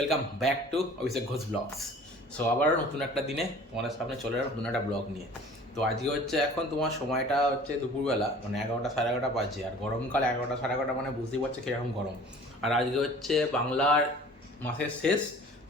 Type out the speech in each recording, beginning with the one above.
Welcome back to Abhishek Ghosh blogs so আবার নতুন একটা দিনে তোমাদের সামনে চলে এলাম নতুন একটা ব্লগ নিয়ে। তো আজকে হচ্ছে এখন তোমার সময়টা হচ্ছে দুপুরবেলা মানে এগারোটা সাড়ে এগারোটা বাজে আর গরমকাল এগারোটা সাড়ে এগারোটা মানে বুঝতেই পারছে কীরকম গরম। আর আজকে হচ্ছে বাংলার মাসের শেষ,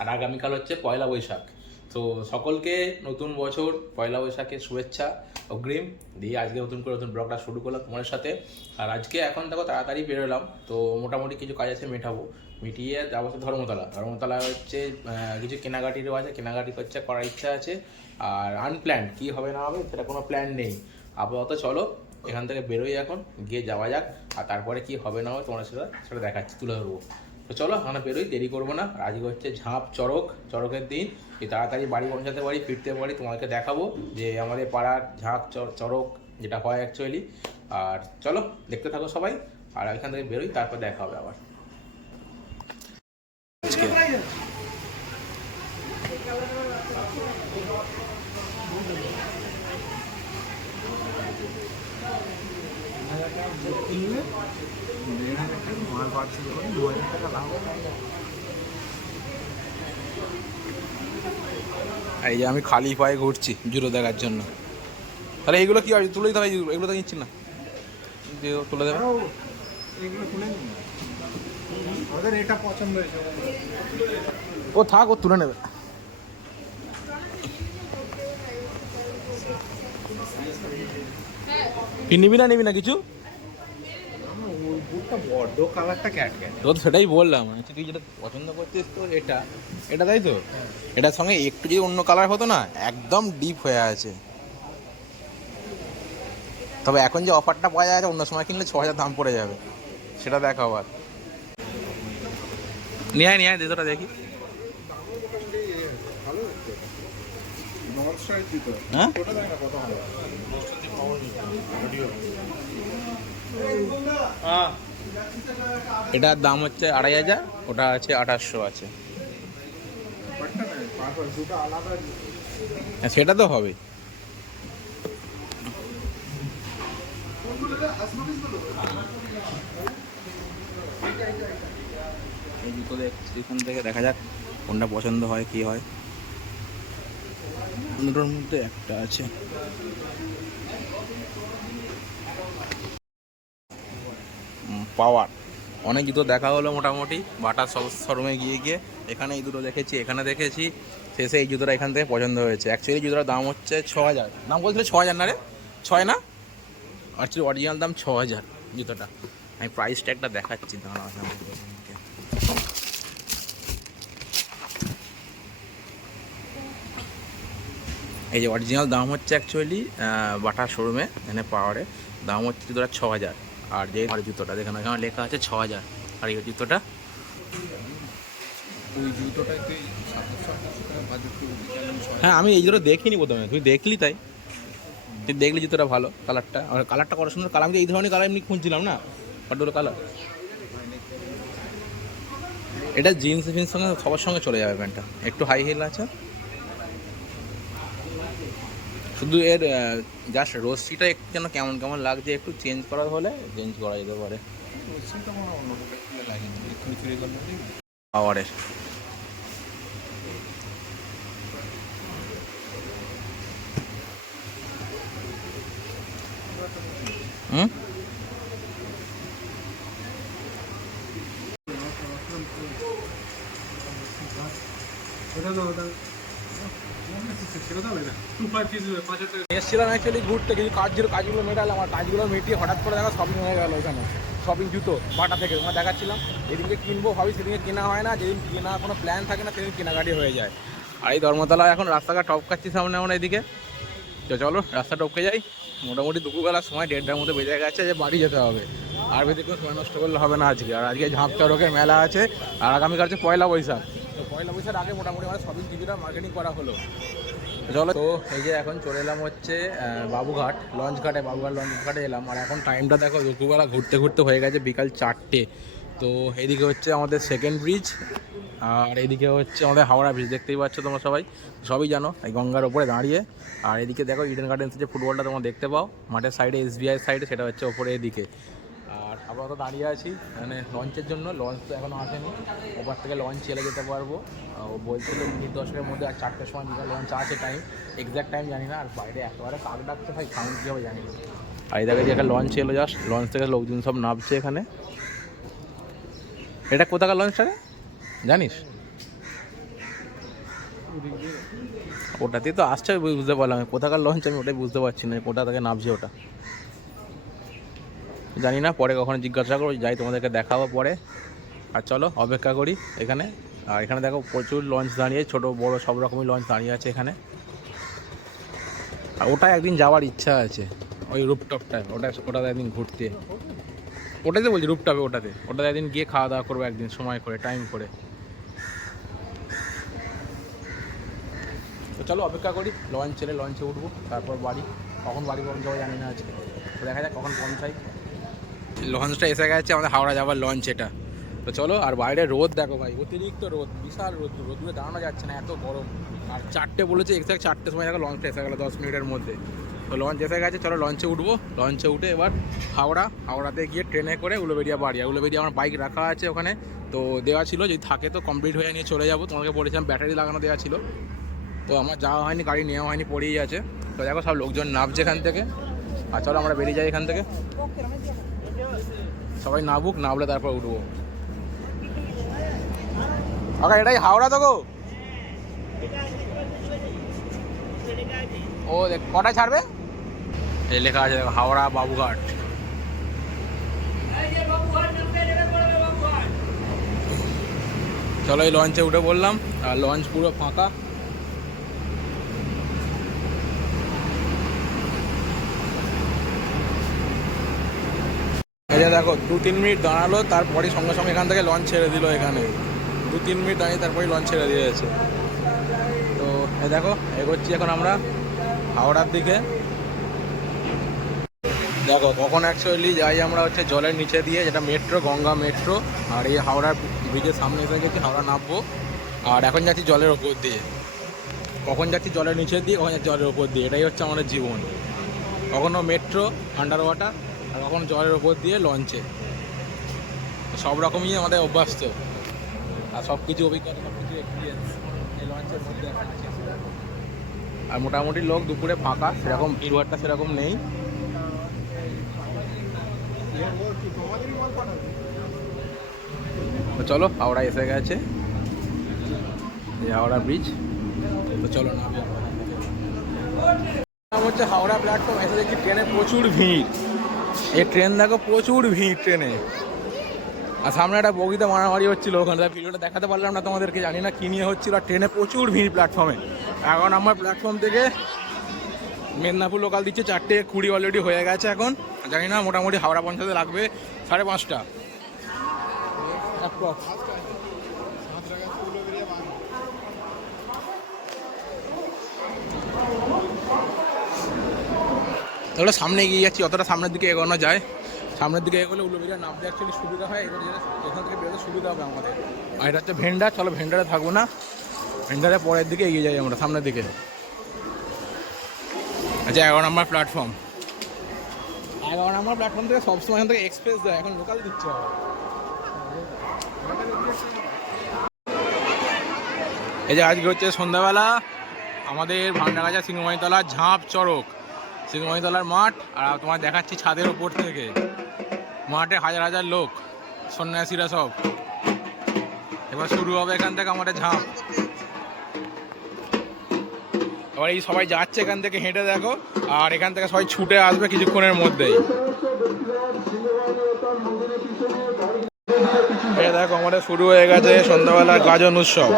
আর আগামীকাল হচ্ছে পয়লা বৈশাখ। তো সকলকে নতুন বছর, পয়লা বৈশাখের শুভেচ্ছা অগ্রিম দিয়ে আজকে নতুন করে নতুন ব্লগটা শুরু করলাম তোমার সাথে। আর আজকে এখন দেখো তাড়াতাড়ি বেরোলাম তো মোটামুটি কিছু কাজ আছে মেটাবো। মিটিয়ে যাব ধর্মতলা। ধর্মতলা হচ্ছে কিছু কেনাকাটিরও আছে, কেনাকাটি হচ্ছে, করার ইচ্ছা আছে। আর আনপ্ল্যান কী হবে না হবে সেটা কোনো প্ল্যান নেই। আপাতত চলো, এখান থেকে বেরোই এখন, গিয়ে যাওয়া যাক, আর তারপরে কি হবে না হবে তোমার সেটা সেটা দেখাচ্ছি, তুলে ধরবো। তো চলো, আমরা বেরোই, দেরি করব না। আজ আজকে হচ্ছে ঝাঁপ, চড়ক, চড়কের দিন। এই তাড়াতাড়ি বাড়ি পৌঁছাতে পারি, ফিরতে পারি তোমাকে দেখাবো যে আমাদের পাড়ার ঝাঁপ চড়ক যেটা হয় অ্যাকচুয়ালি আর চলো, দেখতে থাকো সবাই। আর এখান থেকে বেরোই, তারপর দেখা হবে আবার। এই যে আমি খালি পায়ে ঘুরছি জুতো দেখার জন্য। তাহলে এইগুলো কি হবে তুলে দিতে হবে এগুলো তো নিচ্ছি না। যে তুলে দেবে। ও থাক ও তুলে নেবে। নিবি না নিবি না কিছু? বড্ড কালারটা ক্যাট ক্যাট তো সেটাই বললাম আচ্ছা তুই যেটা পছন্দ করছিস তো এটা। এটা তাই তো? এটার সঙ্গে একটু যদি অন্য কালার হতো না একদম ডিপ হয়ে আছে। তবে এখন যে অফারটা পাওয়া যায় অন্য সময় কিনলে ছ হাজার দাম পড়ে যাবে। সেটা দেখা আবার। নিয়ে আয় নিয়ে আয় দুটোটা দেখি। হ্যাঁ? ভালো এটার দাম হচ্ছে আড়াই হাজার ওটা আছে আঠাশশো আছে। হ্যাঁ, সেটা তো হবে। এই এখান থেকে দেখা যাক কোনটা পছন্দ হয় কি হয়। দুটোর মধ্যে একটা আছে। পাওয়ার। অনেক জুতো দেখা হলো মোটামুটি, বাটা শোরুমে গিয়ে গিয়ে। এখানে এই দুটো দেখেছি, এখানে দেখেছি, শেষে এই জুতোটা এখান থেকে পছন্দ হয়েছে। অ্যাকচুয়ালি জুতোটার দাম হচ্ছে ছ হাজার দাম বলছিল ছ হাজার না রে? ছয় না? অ্যাকচুয়ালি অরিজিনাল দাম ছ হাজার জুতোটা। আমি প্রাইস ট্যাগটা দেখাচ্ছি দাঁড়া এই যে অরিজিনাল দাম হচ্ছে অ্যাকচুয়ালি বাটা শোরুমে, এখানে পাওয়ারে। দাম হচ্ছে জুতোটা ছ হাজার আর যে আর জুতোটা দেখেন এখানে লেখা আছে ছ হাজার আর এই জুতোটা? হ্যাঁ আমি এই জুতো দেখিনি প্রথমে। তুই দেখলি তাই? তুই দেখলি জুতোটা ভালো কালারটা আর কালারটা কত সুন্দর কালার আমি এই ধরনের কালার এমনি খুঁজছিলাম না কতগুলো কালার এটা জিন্স ফিন্স সঙ্গে সবার সঙ্গে চলে যাবে প্যান্টটা। একটু হাই হিল আছে? শুধু এর জাস্ট রশ্মিটা একটু যেন কেমন কেমন লাগছে একটু চেঞ্জ করা হলে চেঞ্জ করা যেতে পারে। মনে হয় অন্য সেটা তো এসেছিলাম অ্যাকচুয়ালি ঘুরতে, কিছু কাজ ছিল কাজগুলো মেটালাম, আর কাজগুলো মিটিয়ে হঠাৎ করে দেখা শপিং হয়ে গেল এখানে শপিং জুতো, বাটা থেকে তোমার দেখাচ্ছিলাম। যেদিনকে কিনবো ভাবি সেদিনকে কেনা হয় না, যেদিন কেনা কোনো প্ল্যান থাকে না, সেদিন কেনাকাটি হয়ে যায়। আর এই ধর্মতলা এখন রাস্তাঘাট টপকাচ্ছি সামনে আমরা এদিকে। তো চলো রাস্তা টপকে যাই। মোটামুটি দুপুরবেলার সময় দেড়টার মতো বেজে গেছে যে বাড়ি যেতে হবে। আর বেশি সময় নষ্ট করলে হবে না আজকে। আর আজকে ঝাঁপ চড়কের মেলা আছে, আর আগামীকাল হচ্ছে পয়লা বৈশাখ। তো পয়লা বৈশাখ আগে মোটামুটি আমার শপিং টিভিটা মার্কেটিং করা হলো। চলো। তো এই যে এখন চলে এলাম হচ্ছে বাবুঘাট, লঞ্চ ঘাটে, বাবুঘাট, লঞ্চ ঘাটে এলাম। আর এখন টাইমটা দেখো, দুপুরবেলা ঘুরতে ঘুরতে হয়ে গেছে বিকাল চারটে। তো এদিকে হচ্ছে আমাদের সেকেন্ড ব্রিজ আর এদিকে হচ্ছে আমাদের হাওড়া ব্রিজ দেখতেই পাচ্ছ তোমরা সবাই? সবই জানো, এই গঙ্গার ওপরে দাঁড়িয়ে। আর এদিকে দেখো ইডেন গার্ডেন্সে যে ফুটবলটা তোমরা দেখতে পাও, মাঠের সাইডে এসবিআই সাইডে সেটা হচ্ছে ওপরে এদিকে আপাতত দাঁড়িয়ে আছি। মানে লঞ্চের জন্য লঞ্চ তো এখনও আসেনি। ওপার থেকে লঞ্চ চলে যেতে পারব। ও বলছিল মিনিট দশের মধ্যে আর চারটের সময় বিকাল লঞ্চ আছে টাইম এক্স্যাক্ট টাইম জানি না, আর বাইরে একেবারে কাক ডাকছে ভাই কী হবে জানি না। আর দেখে যে একটা লঞ্চ এলো জাস্ট লঞ্চ থেকে লোকজন সব নামছে এখানে। এটা কোথাকার লঞ্চটা? জানিস? ওটাতেই তো আসছে বুঝতে পারলাম। কোথাকার লঞ্চ আমি ওটাই বুঝতে পারছি না কোথা থেকে নামছে ওটা। জানি না পরে কখনো জিজ্ঞাসা করো যাই তোমাদেরকে দেখাবো পরে। আর চলো, অপেক্ষা করি এখানে। আর এখানে দেখো প্রচুর লঞ্চ দাঁড়িয়ে, ছোট, বড়, সব রকমই লঞ্চ দাঁড়িয়ে আছে এখানে। আর ওটা একদিন যাওয়ার ইচ্ছা আছে, ওই রুপটপটায় ওটা, ওটাতে একদিন ঘুরতে। ওটাতে বলছি রুপটপে ওটাতে। ওটাতে একদিন গিয়ে খাওয়া দাওয়া করব একদিন, সময় করে টাইম করে। তো চলো, অপেক্ষা করি লঞ্চ ছেড়ে লঞ্চে উঠবো, তারপর বাড়ি, কখন বাড়ি পৌঁছাবো জানি না আজকে। দেখা যাক কখন পৌঁছাই। লঞ্চটা এসে গেছে, আমাদের হাওড়া যাওয়ার লঞ্চ এটা। তো চলো, আর বাইরে রোদ দেখো ভাই, অতিরিক্ত রোদ, বিশাল রোদ রোদুরে দাঁড়ানো যাচ্ছে না, এত গরম। আর চারটে বলেছে এক্সাক্ট চারটে সময় দেখো লঞ্চটা এসে গেলো, দশ মিনিটের মধ্যে। তো লঞ্চ এসে গেছে, চলো লঞ্চে উঠবো। লঞ্চে উঠে এবার হাওড়া, হাওড়াতে গিয়ে ট্রেনে করে উলুবেড়িয়া বাড়ি, আর উলুবেড়িয়া আমার বাইক রাখা আছে ওখানে। তো দেওয়া ছিল, যদি থাকে তো কমপ্লিট হয়ে নিয়ে চলে যাব। তোমাকে বলেছিলাম ব্যাটারি লাগানো দেওয়া ছিল। তো আমার যাওয়া হয়নি, গাড়ি নেওয়া হয়নি, পড়েই আছে। তো দেখো সব লোকজন নামছে এখান থেকে। আর চলো আমরা বেরিয়ে যাই এখান থেকে। সবাই নামুক নামলে তারপর উঠবো। আগে এটাই হাওড়া তো গো। ও, দেখ কটায় ছাড়বে? এই লেখা আছে, হাওড়া বাবুঘাট। চলো এই লঞ্চে উঠে বললাম আর লঞ্চ পুরো ফাঁকা। যে দেখো, দু তিন মিনিট দাঁড়াল তারপরে সঙ্গে সঙ্গে এখান থেকে লঞ্চ ছেড়ে দিল এখানে। দু তিন মিনিট দাঁড়িয়ে তারপরে লঞ্চ ছেড়ে দিয়েছে তো এ দেখো, এগোচ্ছি এখন আমরা হাওড়ার দিকে। দেখো, কখন অ্যাকচুয়ালি যাই আমরা হচ্ছে জলের নিচে দিয়ে, যেটা মেট্রো গঙ্গা মেট্রো আর এই হাওড়ার ব্রিজের সামনে এসে গেছি, হাওড়া নামবো। আর এখন যাচ্ছি জলের ওপর দিয়ে। কখন যাচ্ছি জলের নিচে দিয়ে, কখন যাচ্ছি জলের ওপর দিয়ে, এটাই হচ্ছে আমাদের জীবন। কখনো মেট্রো আন্ডার ওয়াটার কখনো জলের ওপর দিয়ে লঞ্চে সব রকমই আমাদের অভ্যাস তো। আর সব কিছু অভিজ্ঞতা, সব কিছু এক্সপিরিয়েন্স আর মোটামুটি লোক দুপুরে ফাঁকা, সেরকম ভিড়ভাড়টা সেরকম নেই। চলো, হাওড়া এসে গেছে। হাওড়া ব্রিজ তো চলো না হচ্ছে হাওড়া প্ল্যাটফর্ম এসে দেখি ট্রেনে প্রচুর ভিড়। এই ট্রেন দেখো প্রচুর ভিড় ট্রেনে। আর সামনে একটা বগিতে মারামারি হচ্ছিল ওখানে। ভিডিওটা দেখাতে পারলাম না তোমাদেরকে, জানি না কি নিয়ে হচ্ছিল। আর ট্রেনে প্রচুর ভিড় প্ল্যাটফর্মে এখন আমার প্ল্যাটফর্ম থেকে মেদিনীপুর লোকাল দিচ্ছে চারটে কুড়ি অলরেডি হয়ে গেছে এখন। জানি না, মোটামুটি হাওড়া পৌঁছাতে লাগবে সাড়ে পাঁচটা. তাহলে সামনে এগিয়ে যাচ্ছি, অতটা সামনের দিকে এগোনো যায়। সামনের দিকে এগোলে উলুবেরিয়া নামতে অ্যাকচুয়ালি সুবিধা হয়? এগুলো এখান থেকে বেরোতে সুবিধা হবে আমাদের। আর এটা হচ্ছে ভেন্ডার চলো ভেন্ডারে থাকব না। ভেন্ডারে পরের দিকে এগিয়ে যাই আমরা, সামনের দিকে। আচ্ছা এগারো নম্বর প্ল্যাটফর্ম এগারো নম্বর প্ল্যাটফর্ম থেকে সবসময় এখান থেকে এক্সপ্রেস দেয় এখন লোকাল দিচ্ছে এই যে আজকে হচ্ছে সন্ধ্যাবেলা, আমাদের ভান্ডাগাজা সিংহমাইতলা ঝাঁপ চড়ক। সিংহমাইতলার মাঠ, আর তোমার দেখাচ্ছি ছাদের ওপর থেকে। মাঠে হাজার হাজার লোক, সন্ন্যাসীরা সব। এবার শুরু হবে এখান থেকে আমাদের ঝাঁপ। এবার এই সবাই যাচ্ছে এখান থেকে হেঁটে, দেখো। আর এখান থেকে সবাই ছুটে আসবে কিছুক্ষণের মধ্যেই। দেখো, আমাদের শুরু হয়ে গেছে সন্ধ্যাবেলা গাজন উৎসব।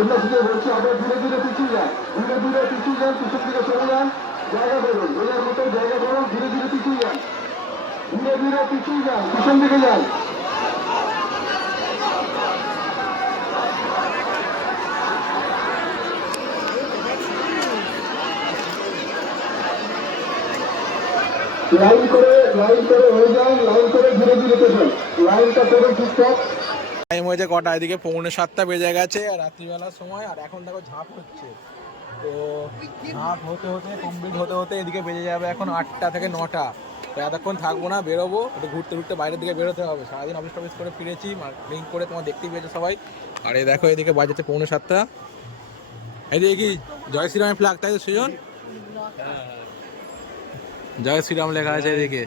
সন্ন্যাসীকে বলছি আমরা দূরে দূরে পিছিয়ে যান। দূরে দূরে পিছু যান, পিছন দিকে চলে যান, জায়গা করুন জায়গার মতো জায়গা করুন ধীরে ধীরে পিছু যান। ধীরে ধীরে পিছু যান, পিছন দিকে যান। লাইন করে লাইন করে হয়ে যান, লাইন করে ধীরে ধীরে পেছন। লাইনটা করে ঠিকঠাক টাইম হয়েছে কটা? এদিকে পৌনে সাতটা বেজে গেছে আর রাত্রিবেলার সময়, আর এখন দেখো ঝাঁপ হচ্ছে। তো ঝাঁপ হতে হতে কমপ্লিট হতে হতে এদিকে বেজে যাবে এখন আটটা থেকে নটা। এতক্ষণ থাকব না, বেরোবো, একটু ঘুরতে ঘুরতে বাইরের দিকে বেরোতে হবে। সারাদিন অফিস টফিস করে ফিরেছি মার্কেটিং করে তোমার দেখতেই পেয়েছ সবাই। আর এই দেখো এদিকে বাজেছে পৌনে সাতটা। এদিকে কি? জয় শ্রীরামের ফ্ল্যাগ তাই তো সৃজন? জয় শ্রীরাম লেখা আছে এদিকে।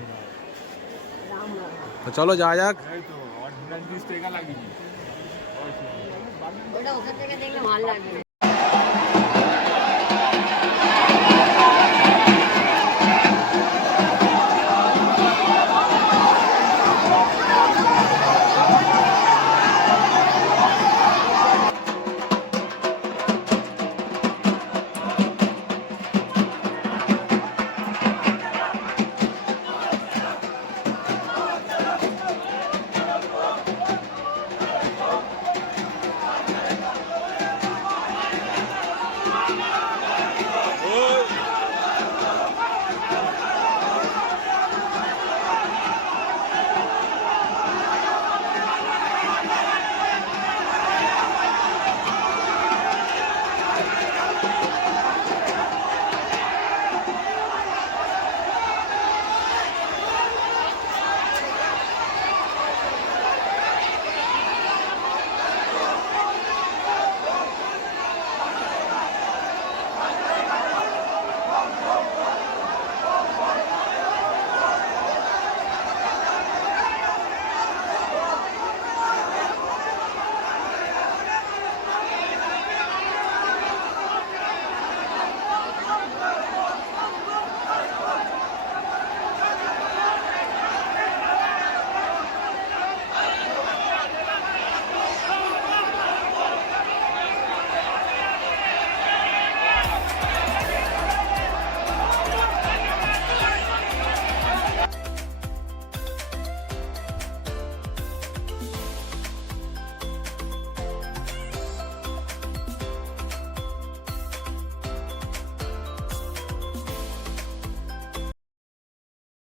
চলো যাওয়া যাক। পঞ্চাশ বিশ টাকা লাগিয়ে ওটা ওখান থেকে দেখলে মাল লাগবে।